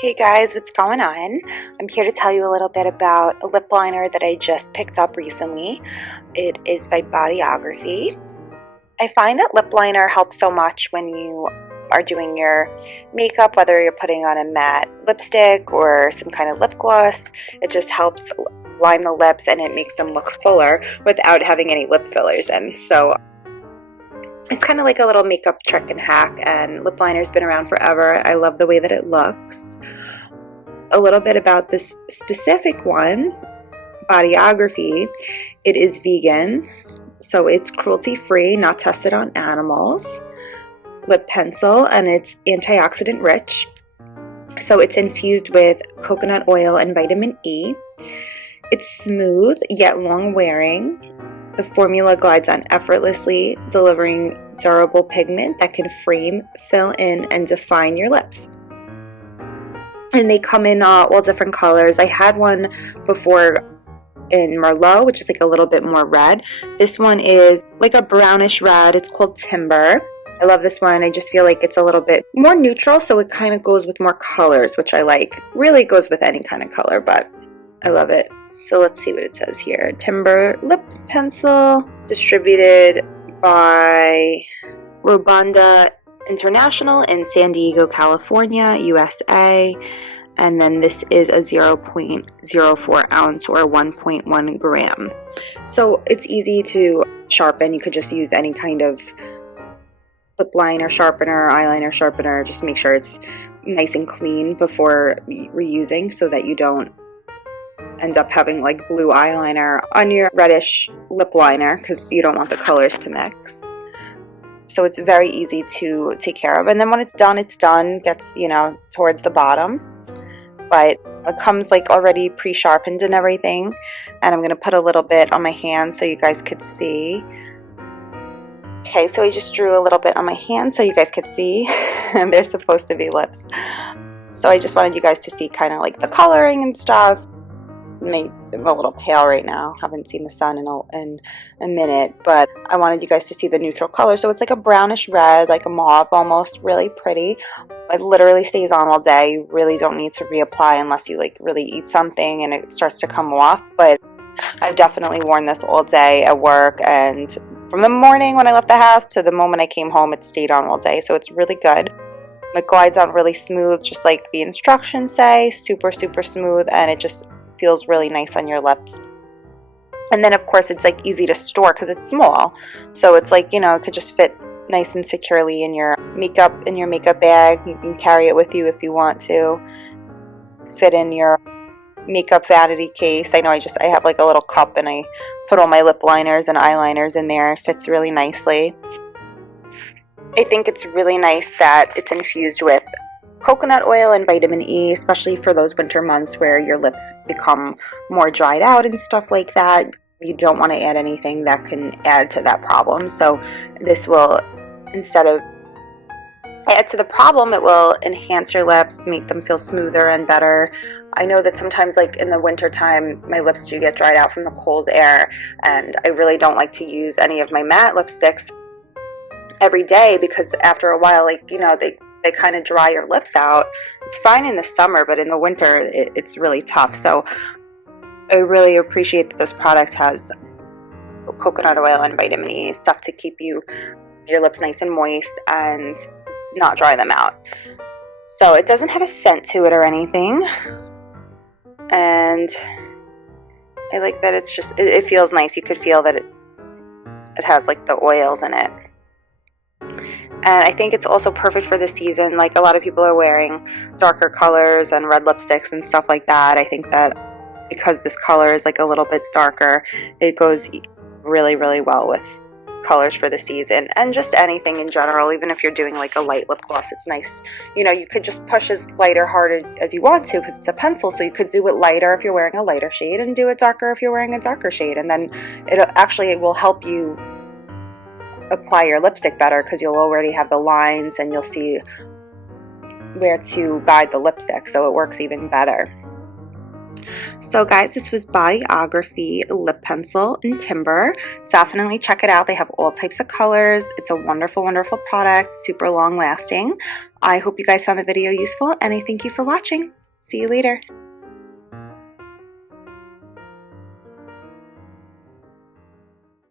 Hey guys, what's going on? I'm here to tell you a little bit about a lip liner that I just picked up recently. It is by Bodyography. I find that lip liner helps so much when you are doing your makeup, whether you're putting on a matte lipstick or some kind of lip gloss. It just helps line the lips and it makes them look fuller without having any lip fillers in. So it's kind of like a little makeup trick and hack, and lip liner's been around forever. I love the way that it looks. A little bit about this specific one, Bodyography. It is vegan, so it's cruelty-free, not tested on animals. Lip pencil, and it's antioxidant rich. So it's infused with coconut oil and vitamin E. It's smooth yet long wearing. The formula glides on effortlessly, delivering durable pigment that can frame, fill in, and define your lips. And they come in all different colors. I had one before in Merlot, which is like a little bit more red. This one is like a brownish red. It's called Timber. I love this one. I just feel like it's a little bit more neutral, so it kind of goes with more colors, which I like. Really goes with any kind of color, but I love it. So let's see what it says here. Timber lip pencil, distributed by Robunda International in San Diego, California, USA. And then this is a 0.04 ounce or 1.1 gram. So it's easy to sharpen. You could just use any kind of lip liner sharpener, eyeliner sharpener. Just make sure it's nice and clean before reusing so that you don't end up having like blue eyeliner on your reddish lip liner, because you don't want the colors to mix. So it's very easy to take care of. And then when it's done, gets, towards the bottom. But it comes like already pre-sharpened and everything. And I'm going to put a little bit on my hand so you guys could see. Okay, so I just drew a little bit on my hand so you guys could see. And they're supposed to be lips. So I just wanted you guys to see kind of like the coloring and stuff. I'm a little pale right now. Haven't seen the sun in a minute, but I wanted you guys to see the neutral color. So it's like a brownish red, like a mauve almost, really pretty. It literally stays on all day. You really don't need to reapply unless you like really eat something and it starts to come off. But I've definitely worn this all day at work, and from the morning when I left the house to the moment I came home, it stayed on all day. So it's really good. It glides on really smooth, just like the instructions say, super, super smooth, and it just feels really nice on your lips. And then of course it's like easy to store because it's small, so it's like, it could just fit nice and securely in your makeup bag. You can carry it with you if you want to. Fit in your makeup vanity case. I know I have like a little cup and I put all my lip liners and eyeliners in there. It fits really nicely. I think it's really nice that it's infused with coconut oil and vitamin E, especially for those winter months where your lips become more dried out and stuff like that. You don't want to add anything that can add to that problem. So this will, instead of add to the problem, it will enhance your lips, make them feel smoother and better. I know that sometimes, like in the winter time, my lips do get dried out from the cold air, and I really don't like to use any of my matte lipsticks every day, because after a while, they kind of dry your lips out. It's fine in the summer, but in the winter it's really tough. So I really appreciate that this product has coconut oil and vitamin E, stuff to keep your lips nice and moist and not dry them out. So it doesn't have a scent to it or anything, and I like that it feels nice. You could feel that it has like the oils in it. And I think it's also perfect for this season. Like, a lot of people are wearing darker colors and red lipsticks and stuff like that. I think that because this color is like a little bit darker, it goes really, really well with colors for the season, and just anything in general. Even if you're doing like a light lip gloss, it's nice. You could just push as light or hard as you want to, because it's a pencil, so you could do it lighter if you're wearing a lighter shade and do it darker if you're wearing a darker shade, and then it will help you apply your lipstick better, because you'll already have the lines and you'll see where to guide the lipstick, so it works even better. So guys, this was Bodyography Lip Pencil in Timber. Definitely check it out. They have all types of colors. It's a wonderful, wonderful product, super long lasting. I hope you guys found the video useful, and I thank you for watching. See you later.